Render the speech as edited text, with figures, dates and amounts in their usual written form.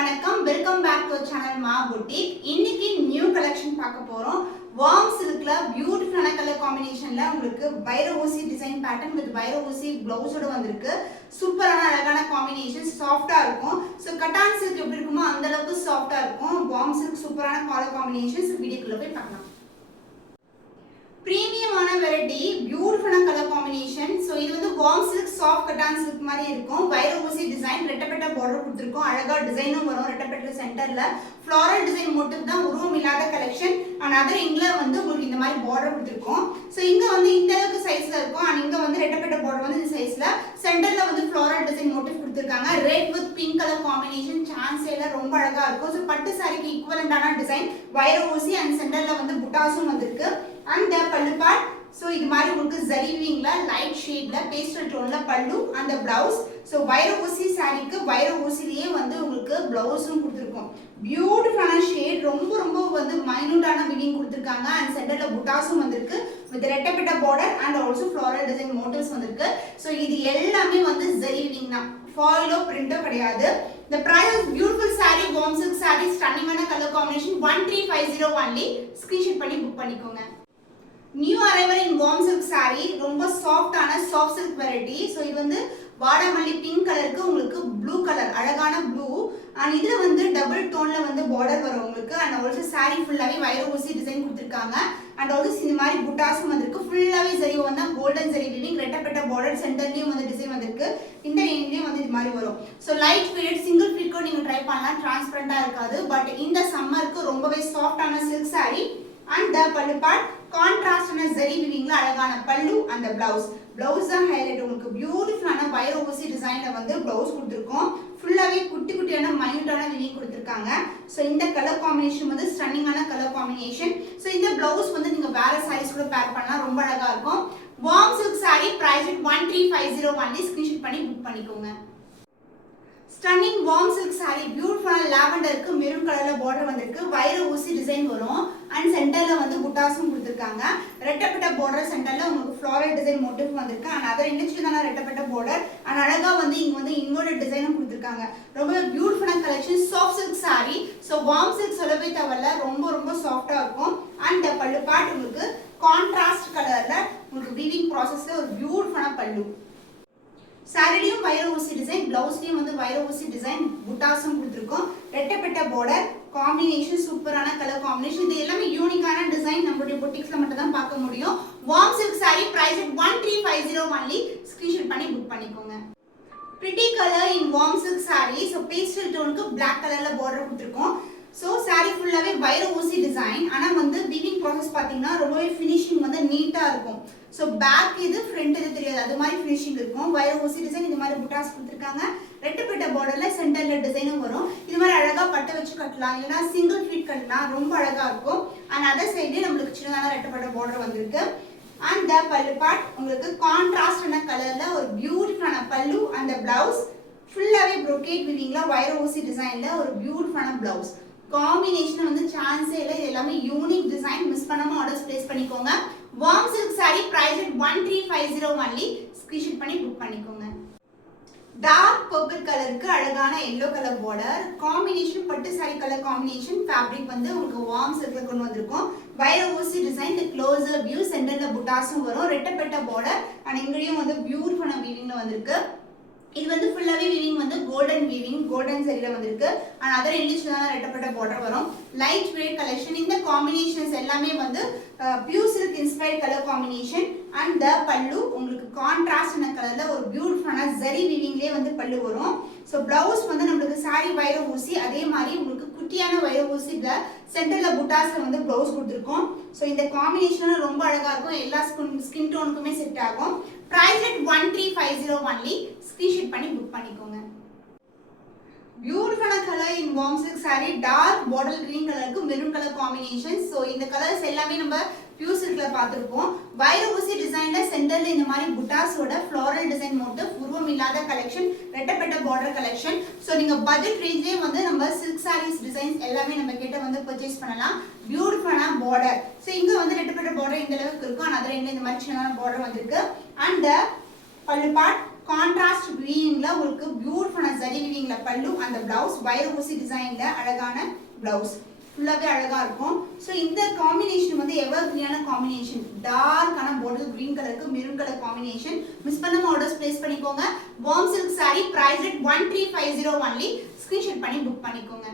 வணக்கம் welcome back to channel மா boutique. இன்னைக்கு நியூ கலெக்ஷன் பார்க்க போறோம். வார்ம் சில்க்ல பியூட்டிஃபுல்லான கலர் காம்பினேஷன்ல உங்களுக்கு வைர ஊசி டிசைன் பேட்டர்ன் வித் வைர ஊசி பிளவுஸோட வந்திருக்கு. சூப்பரான அழகான காம்பினேஷன், சாஃப்ட்டா இருக்கும். சோ கட்டான் சில்க் எப்படி இருக்குமோ அந்த அளவுக்கு சாஃப்ட்டா இருக்கும். வார்ம் சில்க் சூப்பரான கலர் காம்பினேஷன்ஸ் வீடியோக்குள்ள போய் பார்க்கலாம். பிரீமியமான வெரைட்டி, பியூட்டிஃபுல்லான கலர் காம்பினேஷன். சோ இது வந்து வார்ம் சில்க், சாஃப்ட் கட்டான் சில்க் மாதிரி இருக்கும். வைர ஊசி டிசைன், ரெட்டப்பட்ட பார்டர் கொடுத்திருக்கோம். அழகா டிசைனும் வரும். ரெட்டப்பட்ட சென்டர்ல ஃப்ளாரல் டிசைன் மோட்டிவ் தான், உருவம் இல்லாத கலெக்ஷன். அண்ட் அதர் இங்க வந்து உங்களுக்கு இந்த மாதிரி பார்டர் கொடுத்திருக்கோம். சோ இங்க வந்து இந்த அளவுக்கு சைஸ்ல இருக்கும். அண்ட் இங்க வந்து ரெட்டப்பட்ட பார்டர் வந்து இந்த சைஸ்ல, சென்டர்ல வந்து ஃப்ளாரல் டிசைன் மோட்டிவ் கொடுத்திருக்காங்க. Red with pink colour combination, சான்ஸே இல்ல, ரொம்ப அழகா இருக்கும். சோ பட்டு சாரிக்கு ஈக்குவலண்டான டிசைன், வைர ஊசி அண்ட் சென்டர்ல வந்து புட்டாஸும் வந்திருக்கு. அண்ட் பல்லு பார்ட், சோ இது மாதிரி உங்களுக்கு ஜரி வீவிங்ல லைட் ஷேட்ல பேஸ்டல் டோன்ல பல்லு அந்த பிளவுஸ். சோ வைர ஊசி சாரிக்கு வைர ஊசிலேயே வந்து உங்களுக்கு பிளவுஸும் கொடுத்திருக்கோம். பியூட்டிஃபுல்லான ஷேட், ரொம்ப ரொம்ப வந்து மைனூட்டான வீவிங் கொடுத்திருக்காங்க. அண்ட் சென்டர்ல புட்டாஸும் வந்திருக்கு வித் ரெட்டப்பட்ட border and also floral design motifs வந்திருக்கு. சோ இது எல்லாமே வந்து ஜரி வீவிங் தான், ஃபாயிலோ பிரிண்டோ கிடையாது. The price of beautiful saree, warm silk saree, stunning ஆன color combination 1350 only. screenshot பண்ணி புக் பண்ணிக்கோங்க. நியூ அரைவல் இன் வார்ம் சில்க் saree, ரொம்ப சாஃப்ட்டான சாஃப்ட் சில்க் வெரைட்டி. ஸோ இது வந்து வாடாமல்லி பிங்க் கலருக்கு உங்களுக்கு ப்ளூ கலர், அழகான ப்ளூ. அண்ட் இதுல வந்து டபுள் டோன்ல வந்து பார்டர் வரும் உங்களுக்கு. அண்ட் ஆல்சோ saree ஃபுல்லாவே வைர ஊசி டிசைன் கொடுத்திருக்காங்க. அண்ட் ஆல்சோ இந்த மாதிரி புட்டாஸும் வந்திருக்கு. ஃபுல்லாவே ஜரி வந்து கோல்டன் ஜரி வீவிங், ரெட்டப்பட்ட பார்டர், சென்டர்லயும் வந்து டிசைன் வந்திருக்கு. இந்த ரேஞ்ச்லயும் வந்து இது மாதிரி வரும். ஸோ லைட் ஃபீட், சிங்கிள் ஃபீட்க்கும் நீங்க ட்ரை பண்ணலாம், டிரான்ஸ்பரண்டா இருக்காது. பட் இந்த சம்மருக்கு ரொம்பவே சாஃப்டான சில்க் saree. அண்ட் த பல்லு பார்ட் கான்ட்ராஸ்டான ஜரி வீவிங்ல அழகான பல்லு அந்த பிளவுஸ். பிளவுஸ் தான் ஹைலைட். உங்களுக்கு பியூட்டிஃபுல்லான வைர ஊசி டிசைன்ல வந்து பிளவுஸ் கொடுத்திருக்கோம். ஃபுல்லாவே குட்டி குட்டியான மைனூட்டான வீவிங் கொடுத்திருக்காங்க. சோ இந்த கலர் காம்பினேஷன் வந்து ஸ்டன்னிங்கான கலர் காம்பினேஷன். சோ இந்த பிளவுஸ் வந்து நீங்க வேற சாரீஸ் கூட பேர் பண்ணலாம், ரொம்ப அழகா இருக்கும். Warm silk saree price at 1350 only. Screenshot பண்ணி புக் பண்ணிக்கோங்க. ஸ்டன்னிங் வார்ம் சில்க் saree, பியூட்டிஃபுல்லான லாவெண்டருக்கு மெரூன் கலர்ல பார்டர் வந்திருக்கு. வைர ஊசி டிசைன் வரும். அண்ட் சென்டர்ல வந்து புட்டாஸும் கொடுத்திருக்காங்க. ரெட்டப்பட்ட பார்டர், சென்டர்ல உங்களுக்கு ஃப்ளாரல் டிசைன் மோட்டிவ் வந்திருக்கு. அண்ட் அதர் இண்டிவிஜுவலான ரெட்டப்பட்ட பார்டர். அண்ட் அழகா வந்து இங்க வந்து இன்வெர்டட் டிசைனும் கொடுத்திருக்காங்க. ரொம்ப பியூட்டிஃபுல்லான collection, soft silk saree. So warm silk சொல்லவே தேவையில்ல, ரொம்ப ரொம்ப சாஃப்ட்டா இருக்கும். அண்ட் பல்லு பார்ட் உங்களுக்கு கான்ட்ராஸ்ட் கலர்ல உங்களுக்கு வீவிங் ப்ராசஸ்ல ஒரு பியூட்டிஃபுல்லான பல்லு. சாரிலையும் வைர ஊசி டிசைன், பிளவுஸ்லயும் வந்து வைர ஊசி டிசைன், புட்டாஸும் கொடுத்திருக்கோம். ரெட்டப்பட்ட பார்டர் காம்பினேஷன், சூப்பரான கலர் காம்பினேஷன். இது எல்லாமே யூனிக்கான டிசைன், நம்மளுடைய பொட்டிக்ஸ்ல மட்டும் தான் பார்க்க முடியும். Warm silk saree price at 1350 only. Screenshot பண்ணி புக் பண்ணிக்கோங்க. pretty color in warm silk saree. so pastel tone-க்கு black கலர்ல border கொடுத்திருக்கோம். சோ saree ஃபுல்லாவே வைர ஊசி டிசைன். ஆனா வந்து வீவிங் ப்ராசஸ் பாத்தீங்கன்னா ரொம்பவே ஃபினிஷிங் வந்து நீட்டா இருக்கும். சோ பேக் இது ஃப்ரண்ட் இது தெரியாது, அது மாதிரி ஃபினிஷிங் இருக்கும். வைர ஊசி டிசைன், இந்த மாதிரி புட்டாஸ் கொடுத்திருக்காங்க. ரெட்டப்பட்ட பார்டர்ல சென்டர்ல டிசைனும் வரும். இது மாதிரி அழகா பட்டை வச்சு கட்டலாம், இல்லனா சிங்கிள் ஃபீட் கட்டலாம், ரொம்ப அழகா இருக்கும். அண்ட் அதர் சைடுல நமக்கு சின்னதான ரெட்டப்பட்ட பார்டர் வந்திருக்கு. அண்ட் த பல்லு பார்ட் உங்களுக்கு கான்ட்ராஸ்டான கலர்ல ஒரு பியூட்டிஃபுல்லான பல்லு அந்த பிளவுஸ். ஃபுல்லாவே brocade வீவிங்ல வைர ஊசி டிசைன்ல ஒரு பியூட்டிஃபுல்லான பிளவுஸ். காம்பினேஷன் வந்து சான்ஸே இல்ல, இது எல்லாமே யூனிக் டிசைன். மிஸ் பண்ணாம ஆர்டர்ஸ் பிளேஸ் பண்ணிக்கோங்க. Warm silk saree price at 1350 only. Screenshot பண்ணி புக் பண்ணிக்கோங்க. டார்க் பர்பிள் கலருக்கு அழகான எல்லோ கலர் பார்டர் காம்பினேஷன், பட்டு saree கலர் காம்பினேஷன். ஃபேப்ரிக் வந்து உங்களுக்கு வார்ம் சில்க்ல கொண்டு வந்திருக்கோம். வைர ஊசி டிசைன், க்ளோசர் வியூ, சென்டர்ல புட்டாஸும் வரும். ரெட்டப்பட்ட பார்டர் அண்ட் இங்கேயும் வந்து பியூட்டிஃபுல்லான வீவிங்ல வந்திருக்கு. இது வந்து ஃபுல்லாவே வீவிங் வந்து கோல்டன் வீவிங், கோல்டன் சரியில வந்திருக்கு. அண்ட் அதர் இண்டிவிஜுவலான ரெட்டப்பட்ட பார்டர் வரும். Light weight collection. இந்த காம்பினேஷன்ஸ் எல்லாமே வந்து pure silk inspired colour combination. And the பல்லு உங்களுக்கு கான்ட்ராஸ்டான கலர்ல ஒரு பியூட்டிஃபுல்லான ஜரி வீவிங்லயே வந்து பல்லு வரும். சோ பிளவுஸ் வந்து நம்மளுக்கு saree வைர ஊசி, அதே மாதிரி உங்களுக்கு குட்டியான வைர ஊசில சென்டர்ல புட்டாஸ்ல வந்து பிளவுஸ் கொடுத்திருக்கோம். சோ இந்த காம்பினேஷன் ரொம்ப அழகா இருக்கும். எல்லா ஸ்கின் டோனுக்குமே செட் ஆகும். price at 1350 only. ஸ்கிரீன்ஷாட் பண்ணி புக் பண்ணிக்கோங்க. பியூட்டிஃபுல்லான colour in warm silk saree, dark bottle green கலருக்கு மெரூன் கலர் காம்பினேஷன். சோ இந்த கலர்ஸ் எல்லாமே நம்ம பியூர் சில்க்ல பார்த்திருப்போம். வைர ஊசி டிசைன்ல சென்டர்ல இந்த மாதிரி புட்டாஸோட ஃப்ளாரல் டிசைன் மோட்டிவ், உருவம் இல்லாத கலெக்ஷன், ரெட்டப்பட்ட பார்டர் கலெக்ஷன். சோ நீங்க பட்ஜெட் ரேஞ்ச்லயே வந்து நம்ம சில்க் சாரீஸ் டிசைன்ஸ் எல்லாமே நம்ம கிட்ட வந்து பர்ச்சேஸ் பண்ணலாம். பியூட்டிஃபுல்லான பார்டர். சோ இங்க வந்து ரெட்டப்பட்ட பார்டர் இந்த அளவுக்கு இருக்கும். அதனால இந்த மாதிரி சின்னதான பார்டர் வந்திருக்கு. அண்ட் பல்லு பார்ட் கான்ட்ராஸ்ட் வீவிங்ல உங்களுக்கு பியூட்டிஃபுல்லான ஜரி வீவிங்ல பல்லு அந்த பிளவுஸ் வைர ஊசி டிசைன்ல அழகான பிளவுஸ் ஃபுல்லாவே அழகா இருக்கும். ஸோ இந்த காம்பினேஷன் வந்து எவர் கிரீனான காம்பினேஷன், டார்க்கான பாட்டில் கிரீன் கலருக்கு மெரூன் கலர் காம்பினேஷன். மிஸ் பண்ணாம ஆர்டர்ஸ் பிளேஸ் பண்ணிக்கோங்க. Warm silk saree price at 1350 only. Screenshot பண்ணி புக் பண்ணிக்கோங்க.